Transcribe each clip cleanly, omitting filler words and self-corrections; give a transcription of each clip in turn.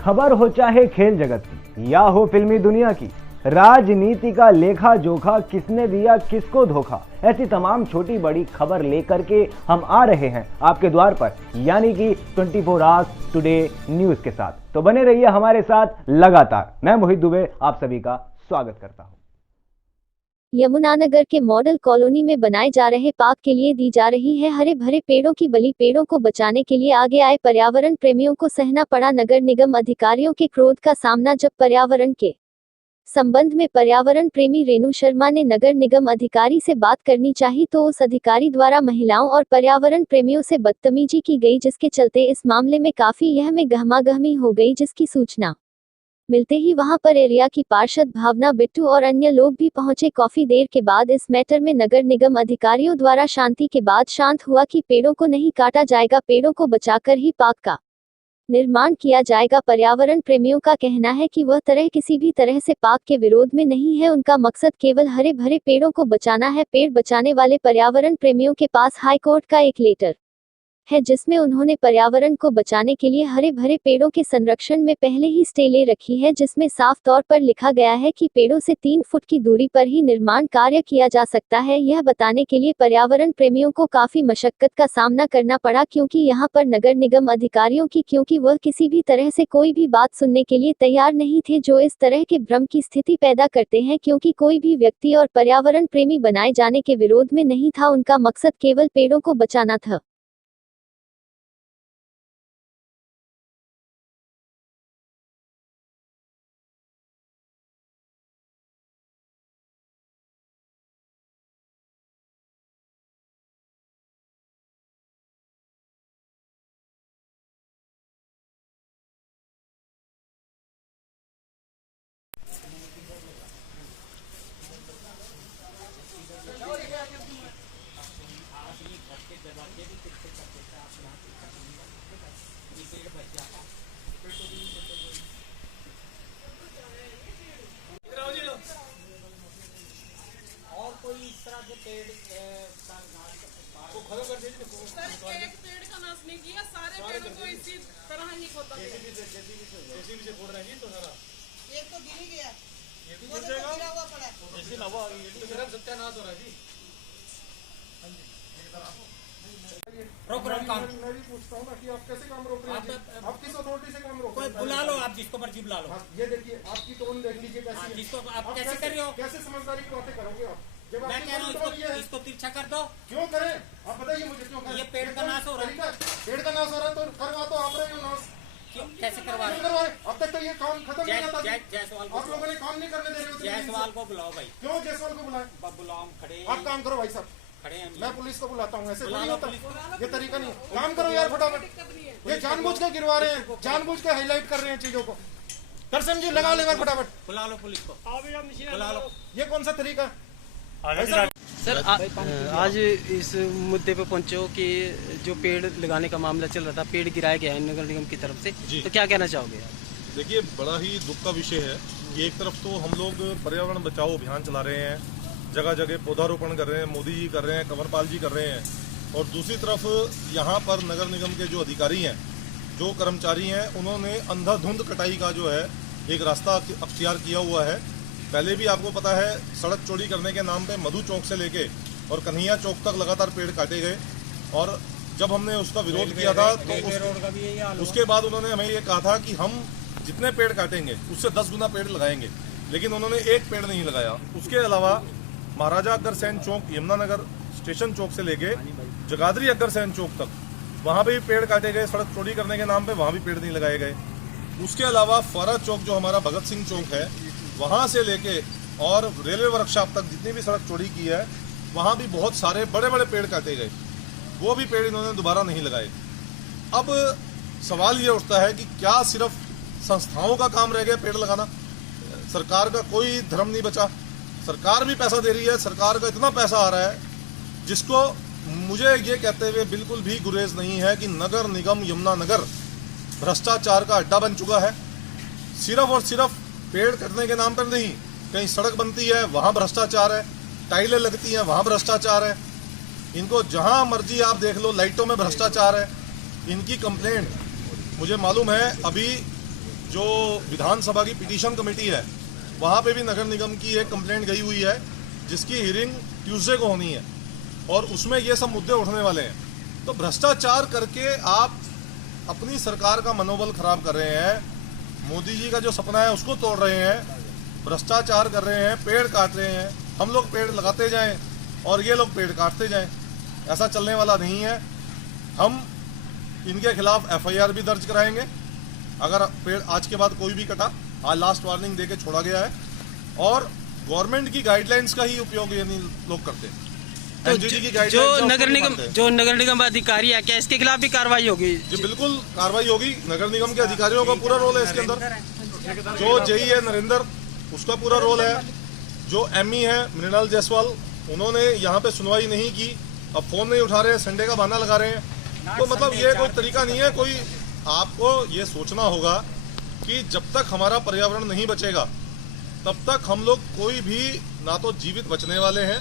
खबर हो चाहे खेल जगत की या हो फिल्मी दुनिया की, राजनीति का लेखा जोखा, किसने दिया किसको धोखा, ऐसी तमाम छोटी बड़ी खबर लेकर के हम आ रहे हैं आपके द्वार पर, यानी कि 24 आवर्स टुडे न्यूज के साथ। तो बने रहिए हमारे साथ लगातार। मैं मोहित दुबे आप सभी का स्वागत करता हूं। यमुनानगर के मॉडल कॉलोनी में बनाए जा रहे पार्क के लिए दी जा रही है हरे भरे पेड़ों की बलि। पेड़ों को बचाने के लिए आगे आए पर्यावरण प्रेमियों को सहना पड़ा नगर निगम अधिकारियों के क्रोध का सामना। जब पर्यावरण के संबंध में पर्यावरण प्रेमी रेणु शर्मा ने नगर निगम अधिकारी से बात करनी चाहिए तो उस अधिकारी द्वारा महिलाओं और पर्यावरण प्रेमियों से बदतमीजी की गई, जिसके चलते इस मामले में काफी गहमागहमी हो गई। जिसकी सूचना मिलते ही वहां पर एरिया की पार्षद भावना बिट्टू और अन्य लोग भी पहुंचे। काफी देर के बाद इस मैटर में नगर निगम अधिकारियों द्वारा शांति के बाद शांत हुआ कि पेड़ों को नहीं काटा जाएगा, पेड़ों को बचाकर ही पार्क का निर्माण किया जाएगा। पर्यावरण प्रेमियों का कहना है कि वह किसी भी तरह से पार्क के विरोध में नहीं है, उनका मकसद केवल हरे भरे पेड़ों को बचाना है। पेड़ बचाने वाले पर्यावरण प्रेमियों के पास हाईकोर्ट का एक लेटर है जिसमें उन्होंने पर्यावरण को बचाने के लिए हरे भरे पेड़ों के संरक्षण में पहले ही स्टे ले रखी है, जिसमें साफ तौर पर लिखा गया है कि पेड़ों से 3 फुट की दूरी पर ही निर्माण कार्य किया जा सकता है। यह बताने के लिए पर्यावरण प्रेमियों को काफी मशक्कत का सामना करना पड़ा, क्योंकि यहाँ पर नगर निगम अधिकारियों की क्योंकि वह किसी भी तरह से कोई भी बात सुनने के लिए तैयार नहीं थे, जो इस तरह के भ्रम की स्थिति पैदा करते हैं। क्योंकि कोई भी व्यक्ति और पर्यावरण प्रेमी बनाए जाने के विरोध में नहीं था, उनका मकसद केवल पेड़ों को बचाना था। और कोई इस तरह के पेड़ खत्म कर दीजिए। सर एक पेड़ का नाश नहीं किया, सारे पेड़ों को इसी तरह ही खोदा गया। जेसीबी से फोड़ रहे हैं तो सारा एक तो गिर ही गया, ये भी वो गिर तो जाएगा। गिरा हुआ पड़ा है। जैसे नवा ये तो मेरा सत्यानाश हो रहा है जी। रोक काम। मैं भी पूछता हूँ ना कि आप कैसे काम रोक रहे हैं? आप किस अथॉरिटी से काम रोक रहे हैं? बुला लो, आप जिसको मर्जी बुला लो। हाँ, ये देखिए आपकी टोन देख लीजिए कैसी है। जिसको आप कैसे कर रहे हो? कैसे समझदारी की बातें करोगे आप? जब मैं आपकी कह रहा हूँ टोन ये है, इसको तिरछा कर दो। क्यों करें? आप बताइए मुझे क्यों करें? ये पेड़ का नाश हो रहा है। तरीका पेड़ का नाश हो रहा है तो करवा तो आप रहे हो नाश। क्यों कैसे करवा रहे क्यों करवा रहे? अब तक तो ये काम खत्म नहीं होता। जायसवाल आप लोगों ने काम नहीं करने दे रहे हो। जायसवाल को बुलाओ भाई। क्यों जायसवाल को बुलाए? बुलाओ, खड़े आप काम करो भाई साहब, खड़े हैं। मैं पुलिस को बुलाता हूँ। ऐसे बुला नहीं लो होता, पुलिस को। ये तरीका नहीं है। काम करो यार फटाफट। ये जानबूझ के गिरवा रहे हैं, जानबूझ के हाईलाइट कर रहे हैं चीजों को। करसम जी लगा लेगा फटाफट, बुला लो पुलिस को। बुला लो। ये कौन सा तरीका है? सर आज इस मुद्दे पे पहुंचे हो कि जो पेड़ लगाने का मामला चल रहा था, पेड़ गिराया गया है नगर निगम की तरफ से, तो क्या कहना चाहोगे आप? देखिए, बड़ा ही दुख का विषय है कि एक तरफ तो हम लोग पर्यावरण बचाओ अभियान चला रहे हैं, जगह जगह पौधारोपण कर रहे हैं, मोदी जी कर रहे हैं, कंवरपाल जी कर रहे हैं, और दूसरी तरफ यहाँ पर नगर निगम के जो अधिकारी हैं, जो कर्मचारी हैं, उन्होंने अंधाधुंध कटाई का जो है एक रास्ता अख्तियार किया हुआ है। पहले भी आपको पता है, सड़क चौड़ी करने के नाम पे मधु चौक से लेके और कन्हैया चौक तक लगातार पेड़ काटे गए, और जब हमने उसका विरोध किया था तो उसके बाद उन्होंने हमें ये कहा था कि हम जितने पेड़ काटेंगे उससे 10 गुना पेड़ लगाएंगे, लेकिन उन्होंने एक पेड़ नहीं लगाया। उसके अलावा महाराजा अग्रसेन चौक, यमुनानगर स्टेशन चौक से लेके जगाधरी अग्रसेन चौक तक, वहाँ पे भी पेड़ काटे गए। सड़क चौड़ी करने के नाम पे वहाँ भी पेड़ नहीं लगाए गए। उसके अलावा फौरा चौक जो हमारा भगत सिंह चौक है, वहाँ से लेके और रेलवे वर्कशॉप तक जितनी भी सड़क चौड़ी की है, वहाँ भी बहुत सारे बड़े बड़े पेड़ काटे गए, वो भी पेड़ इन्होंने दोबारा नहीं लगाए। अब सवाल ये उठता है कि क्या सिर्फ संस्थाओं का काम रह गया पेड़ लगाना? सरकार का कोई धर्म नहीं बचा। सरकार भी पैसा दे रही है, सरकार का इतना पैसा आ रहा है जिसको मुझे ये कहते हुए बिल्कुल भी गुरेज नहीं है कि नगर निगम यमुनानगर भ्रष्टाचार का अड्डा बन चुका है। सिर्फ और सिर्फ पेड़ कटने के नाम पर नहीं, कहीं सड़क बनती है वहाँ भ्रष्टाचार है, टाइलें लगती हैं वहाँ भ्रष्टाचार है, इनको जहाँ मर्जी आप देख लो लाइटों में भ्रष्टाचार है। इनकी कंप्लेंट मुझे मालूम है, अभी जो विधानसभा की पिटीशन कमेटी है वहाँ पे भी नगर निगम की एक कंप्लेंट गई हुई है, जिसकी हियरिंग ट्यूसडे को होनी है और उसमें ये सब मुद्दे उठने वाले हैं। तो भ्रष्टाचार करके आप अपनी सरकार का मनोबल खराब कर रहे हैं, मोदी जी का जो सपना है उसको तोड़ रहे हैं, भ्रष्टाचार कर रहे हैं, पेड़ काट रहे हैं। हम लोग पेड़ लगाते जाएं और ये लोग पेड़ काटते जाएं, ऐसा चलने वाला नहीं है। हम इनके खिलाफ एफआईआर भी दर्ज कराएंगे अगर पेड़ आज के बाद कोई भी कटा। आज लास्ट वार्निंग देके छोड़ा गया है और गवर्नमेंट की गाइडलाइंस का ही उपयोग ये लोग करते हैं। तो NGT की guidelines जो है, नगर उसको नहीं निगम मानते। जो नगर निगम अधिकारी है, क्या इसके खिलाफ भी कार्रवाई होगी? जी बिल्कुल कार्रवाई होगी। नगर निगम के अधिकारियों का पूरा रोल है इसके अंदर। जो जेई है नरेंद्र, उसका पूरा रोल है। जो एमई है मृणाल जायसवाल, उन्होंने यहाँ पे सुनवाई नहीं की, अब फोन नहीं उठा रहे हैं, संडे का बहाना लगा रहे हैं। तो मतलब ये कोई तरीका नहीं है। कोई आपको ये सोचना होगा कि जब तक हमारा पर्यावरण नहीं बचेगा तब तक हम लोग कोई भी ना तो जीवित बचने वाले हैं,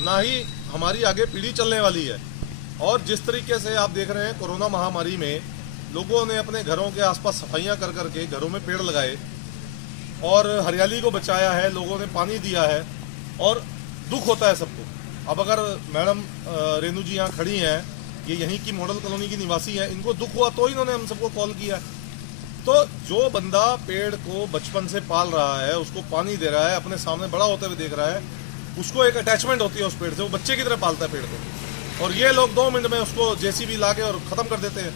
ना ही हमारी आगे पीढ़ी चलने वाली है। और जिस तरीके से आप देख रहे हैं कोरोना महामारी में लोगों ने अपने घरों के आसपास सफाइयां कर करके घरों में पेड़ लगाए और हरियाली को बचाया है, लोगों ने पानी दिया है और दुख होता है सबको। अब अगर मैडम रेणु जी यहाँ खड़ी हैं, ये यहीं की मॉडल कॉलोनी की निवासी हैं, इनको दुख हुआ तो इन्होंने हम सबको कॉल किया। तो जो बंदा पेड़ को बचपन से पाल रहा है, उसको पानी दे रहा है, अपने सामने बड़ा होते हुए देख रहा है, उसको एक अटैचमेंट होती है उस पेड़ से, वो बच्चे की तरह पालता है पेड़ को। और ये लोग 2 मिनट में उसको जेसीबी ला के और ख़त्म कर देते हैं।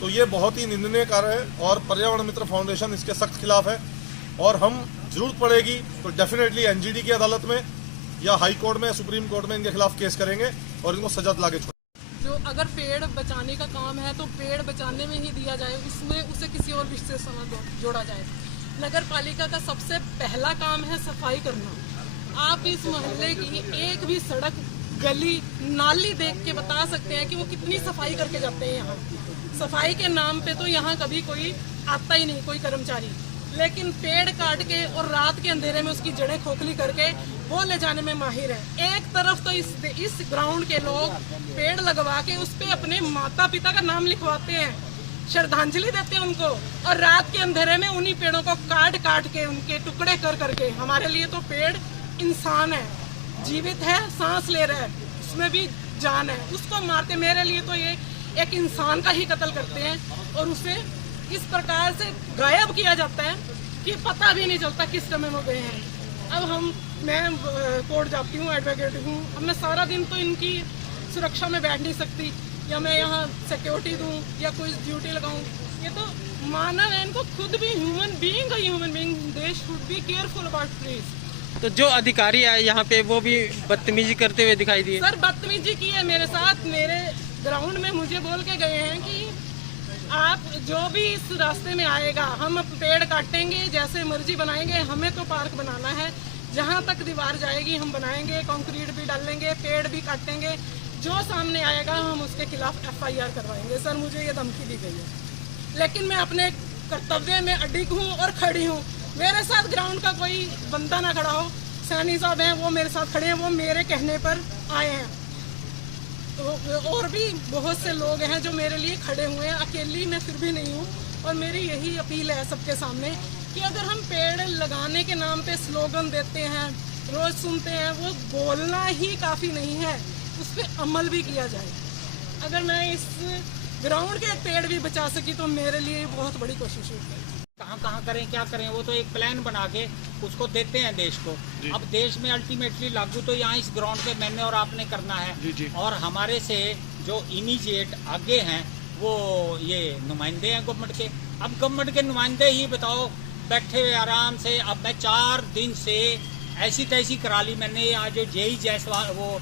तो ये बहुत ही निंदनीय कार्य है और पर्यावरण मित्र फाउंडेशन इसके सख्त खिलाफ है। और हम जरूरत पड़ेगी तो डेफिनेटली एनजीटी की अदालत में या हाई कोर्ट में, सुप्रीम कोर्ट में इनके खिलाफ केस करेंगे और इनको सजा दिला के छोड़ेंगे। जो अगर पेड़ बचाने का काम है तो पेड़ बचाने में ही दिया जाए, उसमें उसे किसी और विषय से न जोड़ा जाए। नगर पालिका का सबसे पहला काम है सफाई करना। आप इस मोहल्ले की एक भी सड़क, गली, नाली देख के बता सकते हैं कि वो कितनी सफाई करके जाते हैं। यहाँ सफाई के नाम पे तो यहाँ कभी कोई आता ही नहीं, कोई कर्मचारी। लेकिन पेड़ काट के और रात के अंधेरे में उसकी जड़ें खोखली करके वो ले जाने में माहिर है। एक तरफ तो इस ग्राउंड के लोग पेड़ लगवा के उस पे अपने माता पिता का नाम लिखवाते हैं, श्रद्धांजलि देते हैं उनको, और रात के अंधेरे में उन्हीं पेड़ों को काट काट के उनके टुकड़े कर करके। हमारे लिए तो पेड़ इंसान है, जीवित है, सांस ले रहा है, उसमें भी जान है, उसको मारते मेरे लिए तो ये एक इंसान का ही कत्ल करते हैं और उसे इस प्रकार से गायब किया जाता है कि पता भी नहीं चलता किस समय वो गए हैं। अब मैं कोर्ट जाती हूँ, एडवोकेट हूँ, अब मैं सारा दिन तो इनकी सुरक्षा में बैठ नहीं सकती, या मैं यहाँ सिक्योरिटी दूँ या कोई ड्यूटी लगाऊँ। ये तो मानव है, इनको खुद भी human being they should be careful about trees. तो जो अधिकारी है यहाँ पे वो भी बदतमीजी करते हुए दिखाई दिए। सर बदतमीजी की है मेरे साथ। मेरे ग्राउंड में मुझे बोल के गए हैं कि आप जो भी इस रास्ते में आएगा हम पेड़ काटेंगे, जैसे मर्जी बनाएंगे, हमें तो पार्क बनाना है, जहाँ तक दीवार जाएगी हम बनाएंगे, कंक्रीट भी डालेंगे, पेड़ भी काटेंगे, जो सामने आएगा हम उसके खिलाफ एफआईआर करवाएंगे। सर मुझे ये धमकी दी गई है, लेकिन मैं अपने कर्तव्य में अडिग हूँ और खड़ी हूँ। मेरे साथ ग्राउंड का कोई बंदा ना खड़ा हो, सैनी साहब हैं वो मेरे साथ खड़े हैं, वो मेरे कहने पर आए हैं। तो और भी बहुत से लोग हैं जो मेरे लिए खड़े हुए हैं, अकेली मैं फिर भी नहीं हूँ। और मेरी यही अपील है सबके सामने कि अगर हम पेड़ लगाने के नाम पे स्लोगन देते हैं, रोज सुनते हैं, वो बोलना ही काफ़ी नहीं है, उस पर अमल भी किया जाए। अगर मैं इस ग्राउंड के पेड़ भी बचा सकी तो मेरे लिए बहुत बड़ी कोशिश होगी। कहाँ करें, क्या करें, वो तो एक प्लान बना के उसको देते हैं देश को। अब देश में अल्टीमेटली लागू तो यहाँ इस ग्राउंड पे मैंने और आपने करना है। और हमारे से जो इमीडिएट आगे हैं वो ये नुमाइंदे हैं गवर्नमेंट के। अब गवर्नमेंट के नुमाइंदे ही बताओ बैठे हुए आराम से। अब मैं 4 दिन से ऐसी तैसी करा ली मैंने। आज जो जेई जायसवाल, वो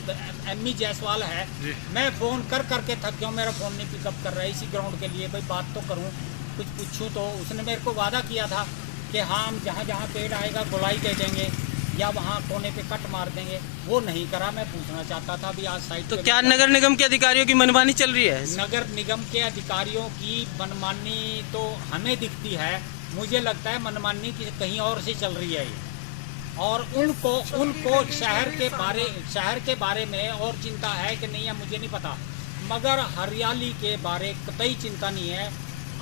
एमई जायसवाल है, मैं फ़ोन कर करके थक गया, मेरा फ़ोन नहीं पिकअप कर रहा है। इसी ग्राउंड के लिए भाई बात तो करूँ, कुछ पूछूं। तो उसने मेरे को वादा किया था कि हाँ हम जहाँ जहाँ पेड़ आएगा गोलाई दे देंगे या वहाँ कोने पे कट मार देंगे। वो नहीं करा। मैं पूछना चाहता था अभी आज साइड तो क्या नगर निगम के अधिकारियों की मनमानी चल रही है? नगर निगम के अधिकारियों की मनमानी तो हमें दिखती है, मुझे लगता है मनमानी कहीं और से चल रही है ये। और उनको शहर के बारे में और चिंता है कि नहीं है मुझे नहीं पता, मगर हरियाली के बारे कतई चिंता नहीं है।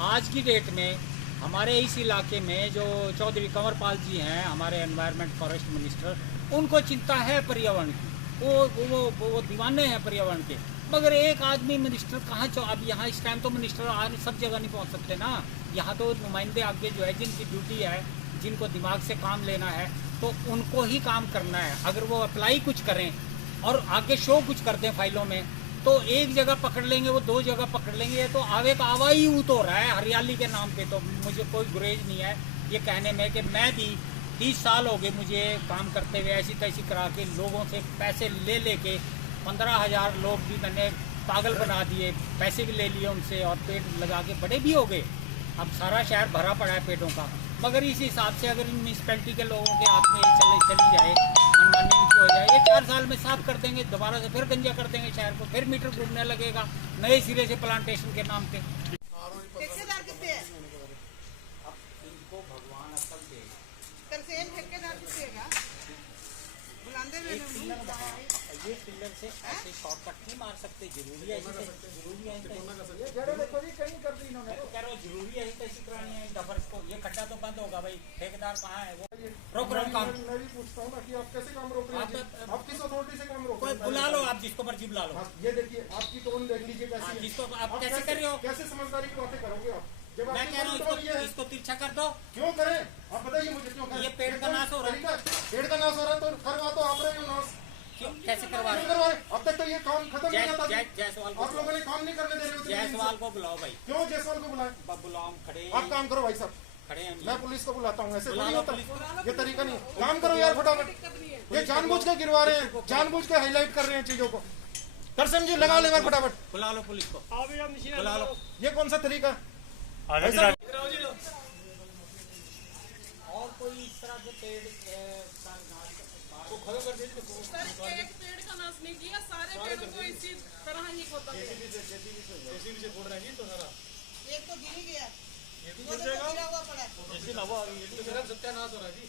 आज की डेट में हमारे इस इलाके में जो चौधरी कंवरपाल जी हैं, हमारे एनवायरनमेंट फॉरेस्ट मिनिस्टर, उनको चिंता है पर्यावरण की, वो दीवाने हैं पर्यावरण के। मगर एक आदमी मिनिस्टर कहाँ अब यहाँ इस टाइम तो मिनिस्टर आज सब जगह नहीं पहुँच सकते ना। यहाँ तो नुमाइंदे आगे जो है, जिनकी ड्यूटी है, जिनको दिमाग से काम लेना है, तो उनको ही काम करना है। अगर वो अप्लाई कुछ करें और आगे शो कुछ कर दें फाइलों में, तो एक जगह पकड़ लेंगे, वो 2 जगह पकड़ लेंगे। तो आवे का आवा ही ऊत हो रहा है हरियाली के नाम पे। तो मुझे कोई गुरेज नहीं है ये कहने में कि मैं भी 30 साल हो गए मुझे काम करते हुए, ऐसी तैसी करा के लोगों से पैसे ले लेके 15,000 लोग भी मैंने पागल बना दिए, पैसे भी ले लिए उनसे और पेड़ लगा के बड़े भी हो गए। अब सारा शहर भरा पड़ा है पेड़ों का। मगर इस हिसाब से अगर म्यूनसिपैलिटी के लोगों के हाथ में चली जाए, मनमानी उनकी हो जाए, ये 4 साल में साफ कर देंगे, दोबारा से फिर गंजा कर देंगे शहर को, फिर मीटर घूमने लगेगा नए सिरे से प्लांटेशन के नाम पे। ठेकेदार कितने हैं? अब इनको भगवान अक्ल दे। तरसेन ठेकेदार कितने हैं? बुलांदे में ये पिलर से ऐसे शॉर्टकट नहीं मार सकते। जरूरी है जरूरी है जरूरी है ऐसी करानी है डफर्स को। ये खड्डा तो बंद होगा भाई, ठेकेदार कहाँ है वो? रोक रहा काम। मैं भी पूछता हूँ ना कि आप कैसे काम रोक रहे हैं? आप किस अथॉरिटी से काम रोक रहे हैं? बुला लो आप जिसको मर्जी बुला लो। ये देखिए आपकी टोन देख लीजिए कैसी है। जिसको आप कैसे कर रहे हो? कैसे समझदारी की बातें करोगे आप? जब मैं कह रहा हूँ इसको तिरछा कर दो। क्यों करें आप बताइए मुझे, क्यों करें? ये पेड़ का नाश हो रहा है। पेड़ का नाश हो रहा है तो करवा तो आप रहे हो नाश। क्यों कैसे करवा रहे क्यों करवाए? अब तक तो ये काम खत्म नहीं होता। जायसवाल आप लोगों ने काम नहीं करने दे रहे हो। जायसवाल को बुलाओ भाई। क्यों जायसवाल को बुलाए? बुलाओ, खड़े आप काम करो भाई साहब, खड़े हैं। मैं पुलिस को बुलाता हूँ। ऐसे बुला नहीं लो होता, पुलिस ये तरीका नहीं है। काम करो यार फटाफट। ये जानबूझ के गिरवा रहे हैं, जानबूझ के हाईलाइट कर रहे हैं चीजों को। तरसम जी लगा ले फटाफट, बुला लो पुलिस को। बुला लो। ये कौन सा तरीका? और कोई इस तरह के पेड़ एक पेड़ का नाश नहीं किया, सारे पेड़ों को इसी तरह ही खोदा गया। एक तो गिर ही गया, वो तो गिरा हुआ पड़ा है। सत्यानाश हो रहा है जी।